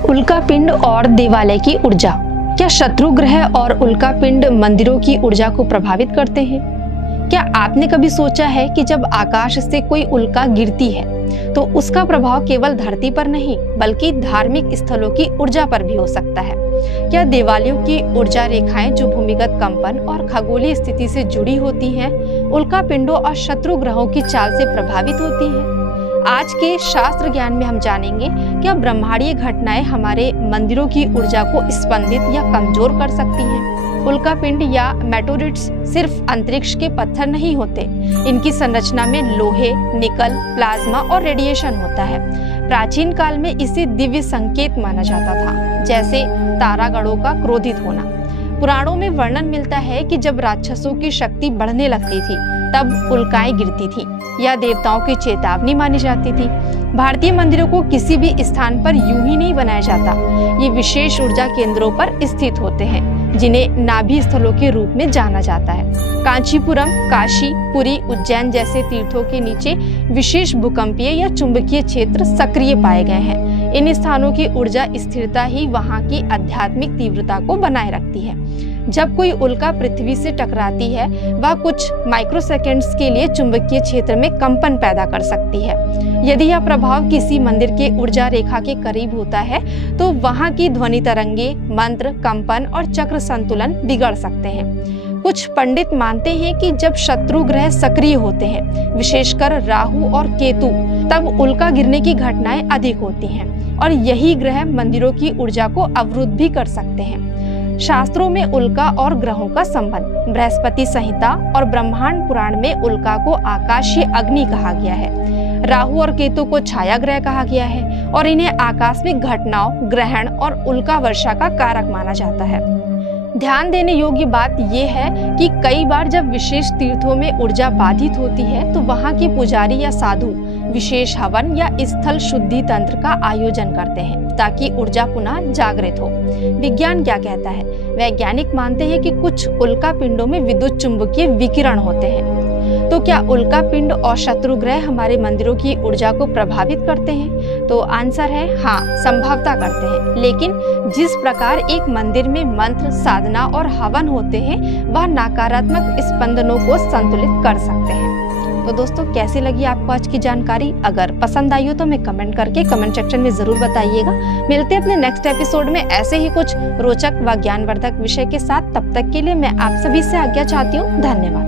उल्का पिंड और देवालय की ऊर्जा। क्या शत्रु ग्रह और उल्का पिंड मंदिरों की ऊर्जा को प्रभावित करते हैं? क्या आपने कभी सोचा है कि जब आकाश से कोई उल्का गिरती है तो उसका प्रभाव केवल धरती पर नहीं बल्कि धार्मिक स्थलों की ऊर्जा पर भी हो सकता है? क्या देवालयों की ऊर्जा रेखाएं जो भूमिगत कंपन और खगोलीय स्थिति से जुड़ी होती हैं, उल्का पिंडों और शत्रु ग्रहों की चाल से प्रभावित होती हैं? आज के शास्त्र ज्ञान में हम जानेंगे क्या ब्रह्मांडीय घटनाएं हमारे मंदिरों की ऊर्जा को स्पंदित या कमजोर कर सकती हैं। उल्का पिंड या मेटोरिट्स सिर्फ अंतरिक्ष के पत्थर नहीं होते, इनकी संरचना में लोहे, निकल, प्लाज्मा और रेडिएशन होता है। प्राचीन काल में इसे दिव्य संकेत माना जाता था, जैसे तारागणों का क्रोधित होना। पुराणों में वर्णन मिलता है कि जब राक्षसों की शक्ति बढ़ने लगती थी तब उल्काएं गिरती थी या देवताओं की चेतावनी मानी जाती थी। भारतीय मंदिरों को किसी भी स्थान पर यूं ही नहीं बनाया जाता, ये विशेष ऊर्जा केंद्रों पर स्थित होते हैं जिन्हें नाभि स्थलों के रूप में जाना जाता है। कांचीपुरम, काशी, पुरी, उज्जैन जैसे तीर्थों के नीचे विशेष भूकंपीय या चुंबकीय क्षेत्र सक्रिय पाए गए हैं। इन स्थानों की ऊर्जा स्थिरता ही वहां की आध्यात्मिक तीव्रता को बनाए रखती है। जब कोई उल्का पृथ्वी से टकराती है, वह कुछ माइक्रोसेकंड्स के लिए चुंबकीय क्षेत्र में कंपन पैदा कर सकती है। यदि यह प्रभाव किसी मंदिर के ऊर्जा रेखा के करीब होता है तो वहां की ध्वनि तरंगे, मंत्र, कंपन और चक्र संतुलन बिगड़ सकते हैं। कुछ पंडित मानते हैं कि जब शत्रु ग्रह सक्रिय होते हैं, विशेषकर राहु और केतु, तब उल्का गिरने की घटनाएं अधिक होती हैं और यही ग्रह मंदिरों की ऊर्जा को अवरुद्ध भी कर सकते हैं। शास्त्रों में उल्का और ग्रहों का संबंध। बृहस्पति संहिता और ब्रह्मांड पुराण में उल्का को आकाशीय अग्नि कहा गया है। राहु और केतु को छाया ग्रह कहा गया है और इन्हें आकस्मिक घटनाओं, ग्रहण और उल्का वर्षा का कारक माना जाता है। ध्यान देने योग्य बात यह है कि कई बार जब विशेष तीर्थों में ऊर्जा बाधित होती है तो वहां के पुजारी या साधु विशेष हवन या स्थल शुद्धि तंत्र का आयोजन करते हैं ताकि ऊर्जा पुनः जागृत हो। विज्ञान क्या कहता है? वैज्ञानिक मानते हैं कि कुछ उल्का पिंडों में विद्युत चुंबकीय विकिरण होते हैं। तो क्या उल्का पिंड और शत्रु ग्रह हमारे मंदिरों की ऊर्जा को प्रभावित करते हैं? तो आंसर है हाँ, संभवतः करते हैं। लेकिन जिस प्रकार एक मंदिर में मंत्र, साधना और हवन होते हैं, वह नकारात्मक स्पंदनों को संतुलित कर सकते हैं। तो दोस्तों, कैसी लगी आपको आज की जानकारी? अगर पसंद आई हो तो हमें कमेंट करके कमेंट सेक्शन में जरूर बताइएगा। मिलते हैं अपने नेक्स्ट एपिसोड में ऐसे ही कुछ रोचक व ज्ञानवर्धक विषय के साथ। तब तक के लिए मैं आप सभी से आज्ञा चाहती हूँ। धन्यवाद।